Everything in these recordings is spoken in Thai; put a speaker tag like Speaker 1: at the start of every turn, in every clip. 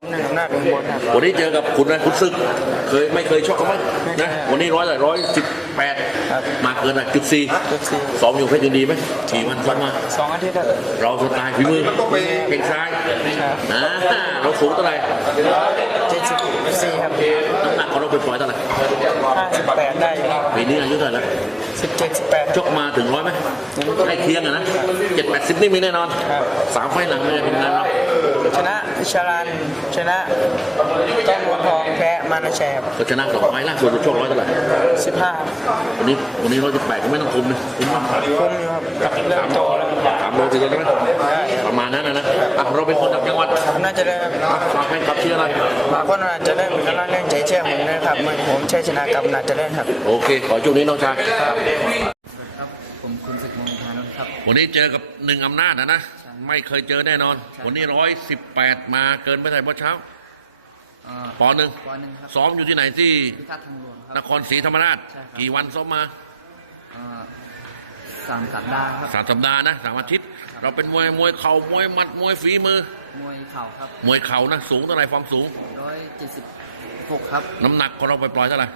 Speaker 1: หนึ่งอำนาจอุบลครับ
Speaker 2: วันนี้เจอกับคุณนะคุณศึกไม่เคยชกกันมั้งนะวันนี้118มาเกิน1.4ซ้อมอยู่เพชรยินดีไหมกี่วันซ้อมมา
Speaker 1: 2 อาทิตย์ครับ
Speaker 2: เราสไตล์ฝีมือเพ่งซ้ายเราสูงเท่าไหร่
Speaker 1: 74ครับ
Speaker 2: น้ำหนักของเราเป็นปล่อยเท่าไหร่
Speaker 1: 58ได้
Speaker 2: ปีนี้อายุเท่าไหร่แล้ว
Speaker 1: 17 18
Speaker 2: ชกมาถึง100ไหมใกล้เคียงนะ7-80นี่มีแน่นอน3 ไฟล์หลังไม่ได้เป็นงานเรา
Speaker 1: ชนะชลันชนะต้องบัวทองแพ้มานาแชร์
Speaker 2: ก็ชนะ2 ไฟล์ล่าสุดชก100เท่าไหร่
Speaker 1: 15
Speaker 2: วันนี้118ก็ไม่ต้องคุมเลยคุมมั้ง
Speaker 1: คุมอยู่ครับเริ่มโตแล้ว
Speaker 2: 3 โลถึงไหมประมาณนั้นนะเราเป็นคนจากจังหวัด
Speaker 1: น่าจะได้
Speaker 2: ฝากให้ขับเชียร์อะไร
Speaker 1: บางคนอาจจะได้เป็นกำลังใจเชียร์ผมนะครับเหมือนผมใช้ชนะกับน่าจะเล่นครับ
Speaker 2: โอเคขอจุดนี้น้องชาย
Speaker 1: ครับผมคุณศึกมงคลานนท์ครับ
Speaker 2: วันนี้เจอกับ1 อำนาจนะไม่เคยเจอแน่นอนวันนี้118มาเกินไปไหนเมื่อเช้าป.1ซ้อมอยู่ที่ไหนที่นครศรีธรรมราชกี่วันซ้อมมา
Speaker 1: 3 สัปดาห์ครับ
Speaker 2: 3 สัปดาห์นะ3 อาทิตย์เราเป็นมวยเข่ามวยหมัดมวยฝีมือ
Speaker 1: มวยเข่าครับ
Speaker 2: มวยเข่านะสูงเท่าไหร่ความสูง
Speaker 1: 176ครับ
Speaker 2: น้ำหนักของเราไปปล่อยเท่าไหร่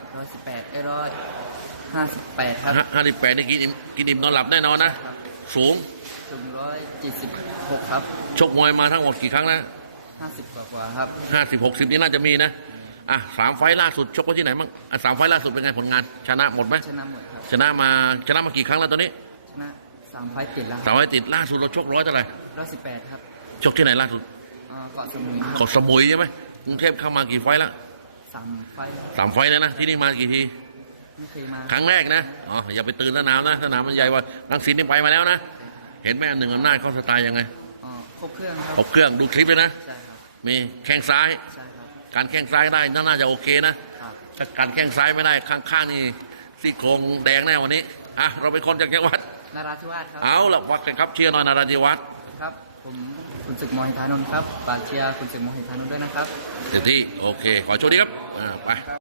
Speaker 1: 158ครับ
Speaker 2: 58นี่กินอิ่มนอนหลับแน่นอนนะสูง
Speaker 1: 176ครับ
Speaker 2: ชกมวยมาทั้งหมดกี่ครั้งนะ
Speaker 1: 50 กว่าครับ
Speaker 2: 50-60นี่น่าจะมีนะ3 ไฟล์ล่าสุดชกไว้ที่ไหนบ้าง3 ไฟล์ล่าสุดเป็นไงผลงานชนะหมดไหม
Speaker 1: ชนะหมดครับ
Speaker 2: ชนะมากี่ครั้งแล้วตอนนี้
Speaker 1: ชนะ3 ไฟล์ติดแล้ว
Speaker 2: 3 ไฟล์ติดล่าสุดเราชก100เท่าไหร่
Speaker 1: 118ครับ
Speaker 2: ชกที่ไหนล่าสุด
Speaker 1: เกาะสมุย
Speaker 2: เกาะสมุยใช่ไหมกรุงเทพเข้ามากี่ไฟล์แล้ว
Speaker 1: 3 ไฟล์
Speaker 2: 3 ไฟล์แล้วนะที่นี่มากี่ที
Speaker 1: ไม่เคยมา
Speaker 2: ครั้งแรกนะอย่าไปตื่นสนามนะสนามมันใหญ่ว่ารังสิตนี่ไปมาแล้วนะเห็นแม่1 อำนาจเขาสไตล์ยังไง
Speaker 1: ครบเครื่องครับ
Speaker 2: ครบเครื่องดูคลิปเลยนะ
Speaker 1: ใช่ครับ
Speaker 2: มีแข้งซ้าย
Speaker 1: ใช่ครับ
Speaker 2: การแข้งซ้ายได้น่าจะโอเคนะถ้าการแข้งซ้ายไม่ได้ข้างๆนี่ซี่โครงแดงแน่วันนี้เราเป็นคนจากจังหวัด
Speaker 1: นราธิวาสครับ
Speaker 2: เอาล่ะฝากกันครับเชียร์หน่อยนราธิวาส
Speaker 1: ครับผมคุณศึกมหิธานนท์ครับฝากเชียร์คุณศึกมหิธานนท์ด้วยนะครับ
Speaker 2: เต็มที่โอเคขอโชคดีครับไป